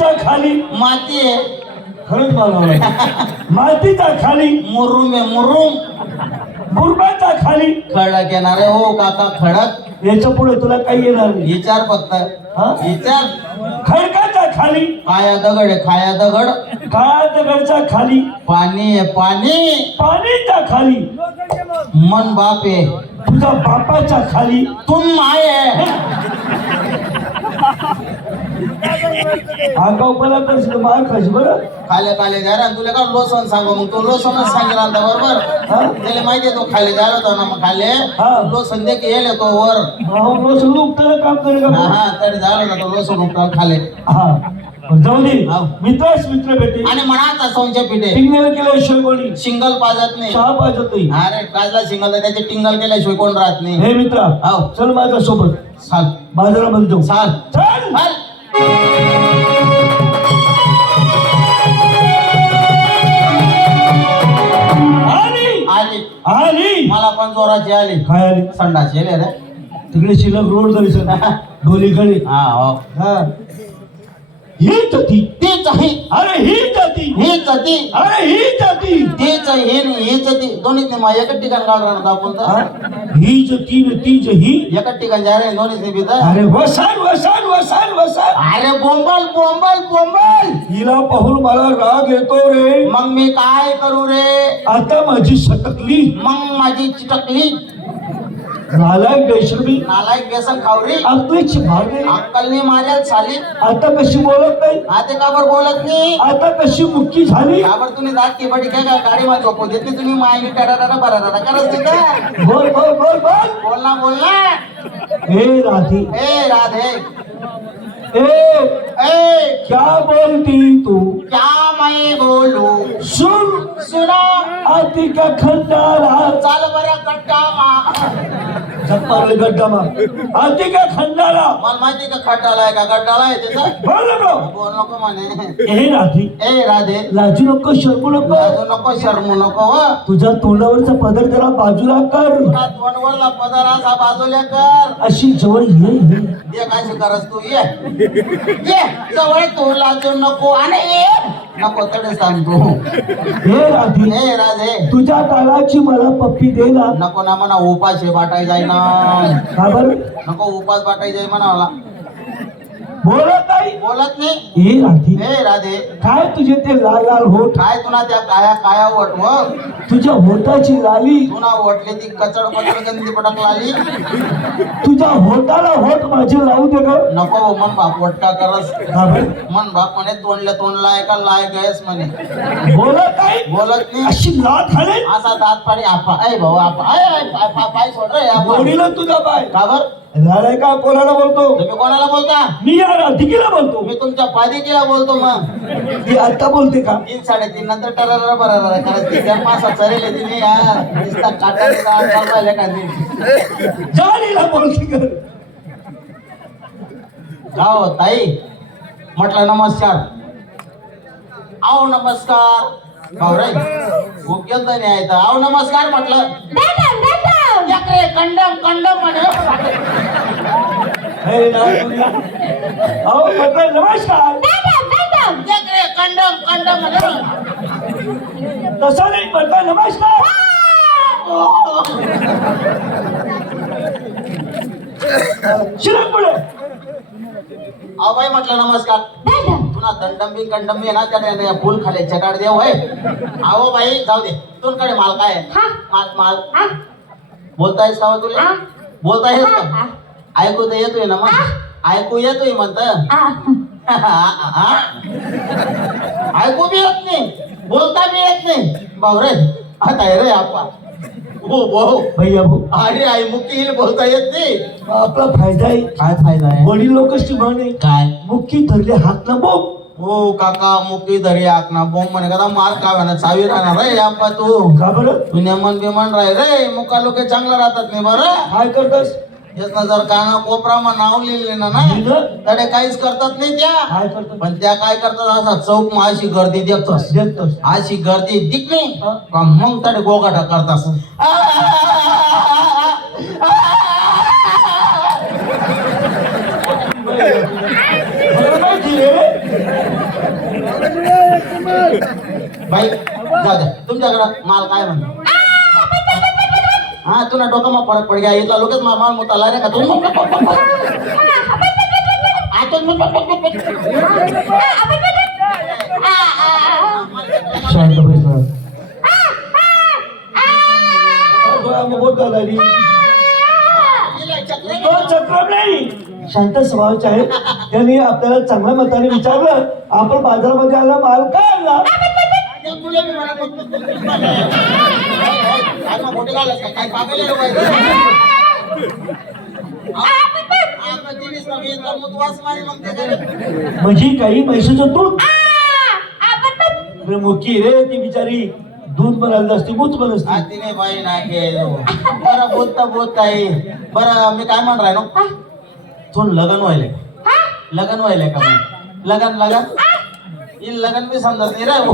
मातीच्या खाली माती आहे. खरंच मला मातीच्या खाली मुरुम आहे मुरुम. मुरबाच्या खाली खडक येणार आहे हो काका खडक. याच्या पुढे तुला काही येणार नाही. विचार फक्त हा? विचार. खडकाच्या खाली खाया दगड आहे खाया दगड. काळ्या दगडच्या खाली पाणी आहे पाणी. पाणीच्या खाली मन बाप आहे. तुझ्या बापाच्या खाली तुम माय आहे. आगाऊपणा करशील मार खाशी बरं. खाले खाले द्या रे. तुला का लोसन सांगू मग तो लोसनच सांगितला होता बरोबर. हा? त्याला माहितीये तो खाली द्यायला होता ना मग खाले हा. लोसन दे की येले तो वर. लोसन उपटायला काम करेल हा का? हा तरी झालं ना तो लोसन उपटाल खाले. हा जाऊ दे. हा. मित्रच मित्र भेटे आणि म्हणाचा संशय पिठे टिंगल केल्याशिवाय कोणी सिंगल पाजत नाही. चहा पाजत नाही. अरे काजला सिंगल तर त्याचे टिंगल केल्याशिवाय कोण राहत नाही. हे मित्रा हो. चल माझ्या सोबत चाल बाजारामध्ये जाऊ. चाल चल चाल. आली आली आली मला पण जोराची आली. काय आली संडास येले रे. तिकडे शिल्लक रोड झाली सर डोलीकडे. हा हो. हा हीच ती. तीच आहे. अरे हीच ती. हीच ती. अरे हीच ती. तीच हे नाही हीच ती. दोन्ही ते मा एकच ठिकाण काढ राहणार आपण हा? तर. हीच ती न तीच ही. एकच ठिकाण जा रे दोन्ही ते भीतर. अरे वसान वसान वसान वसान. अरे बोंबल बोंबल बोंबल. हिला पाहून मला राग येतो रे. मग मी काय करू रे. आता माझी सटकली. मग माझी चिटकली. नालायक बेशर्मी. नालायक बेसन खावरी. अक्कलीची मारणे. अक्कलने मारेल साली. आता कशी बोलत नाही. आते का बर बोलत नाही. आता कशी मुक्की झाली. का बर तुम्ही जात की बडी काय का गाडी मध्ये झोपू देत नाही तुम्ही मायनी टरारा बरारा करत तिथं. बोल बोल बोल बोल. बोल ना बोल ना. हे राधी ए राधे. ए ए क्या बोलती तू. क्या मैं बोलू. सुन सुनो आती का खंडारा. चाल बरं कट्टा. झप्पारले गड्डा मार. आती का खंडारा. मला माहिती का खट्टाला आहे का गट्टाला आहे तिथं. बोल नको. बोल नको म्हणे. हे राधी ए राधे लाजू नको शरमू नको. लाजू नको शरमू नको व. तुझ्या तोंडावरचा पदर जरा बाजूला कर. तुला तोंडवरला पदर असा बाजूला कर. अशी जवळ ये ये. ये काय शिकारस तू ये. ये जवळ तू लाजू नको आणि ये नको तडे सांगतो. हे राधी ए राधे तुझ्या काळाची मला पप्पी दे ना. नको ना म्हणा उपास हे बाटाय जाय ना. का बरं नको उपास बाटाय जाय म्हणा मला. बोलत नाही. बोलत नाही. हे राधी ए राधे काय तुझे ते लाल लाल होठ. काय तुला त्या काया काया वटव. तुझ्या होठाची लाली. तुला वटले ती कचड पचड गंदी पटक लाली. तुझ्या होठाला होठ माझे लावू दे ग. नको मन बाप वटका करस. का बरं? मन बाप म्हणे तोंडल्या तोंडला आहे का लाय गयस म्हणे. बोलत नाही. बोलत नाही. अशी लाथ घालेल. असा दात पाडी आपा ऐ भाऊ आपा ऐ पाय सोड रे आपा. गोडीला तुझा पाय. का बर झालाय का कोणाला बोलतो. तुम्ही कोणाला बोलता. मी या राधिकेला बोलतो. मी तुमच्या पादिकीला बोलतो मग. ती आता बोलते का. 3 3:30 नंतर टरारा बरारा करत ती त्या मासा चरेले तिने यार नुसता काटाने काढ चालवायला का ती. जालीला बोलते कर. जाओ ताई म्हटलं नमस्कार. आओ नमस्कार. भाऊराई खूप गेलं नाही आहे तर आओ नमस्कार म्हटलं. चक्रे कंडम कंडम म्हणे. हे ना तुझ्या. अहो म्हटलं नमस्कार. चक्रे कंडम कंडम म्हणे. तसं नाही म्हटलं नमस्कार. शिरक पुढे. अहो बाई म्हटलं नमस्कार. पुन्हा दंडंबी कंडंबी ना त्या फुल खाले चटाड देव होय. अहो बाई जाऊ दे. तुमकडे माल काय आहे. माल माल बोलतायस का हो तुला. बोलतायस का. ऐकू तर येतोय ना मग. ऐकू येतोय म्हणत. ऐकू बी येत नाही बोलता बी येत नाही. भाऊ रे आता आहे रे आपा. हो भाऊ भैया भाऊ अरे आई मुक्की बोलता येत नाही. आपला फायदा आहे. काय फायदा आहे. वडील लोकच म्हणे काय मुक्की धरले हात ना बोक. हो काका मुक्की धरी आकना बोंब म्हणे का मार का चावी राहणार रे आपा तू. का बरं. तू नेमन बिमन राह रे. मुका लोक चांगलं राहतात नाही बरं. काय करतस. तेच ना जर काना कोपरा मग नाव लिहिले ना तडे काहीच करतात नाही त्या. काय करतो. पण त्या काय करतात असा चौक मग अशी गर्दी देखतोस. देतोस. अशी गर्दी दिख नाही का मग तडे गोगाटा करतास. मला माहिती आहे. बाई जाऊ द्या तुमच्याकडं माल काय म्हणतो हा तुला डोकं मग फरक पड गया इथला लोकच माल मुताला रे का तू शांत बस ना. बोट घालायली तो चक्रम नाही शांत स्वभावाचे आहे. त्यांनी आपल्याला चांगल्या मताने विचारलं आपण बाजारामध्ये आला माल काय आणला. काय पागल म्हणजे काही म्हैशीचं दूध मुकी रे ती बिचारी दूध बनायला असते मूत बन असते. तिने बाई नाही बरं बोलता आहे बरं मी काय म्हण राहिलो तू लगन व्हायले का लगन लगन लगन मी समजत नाही रे हो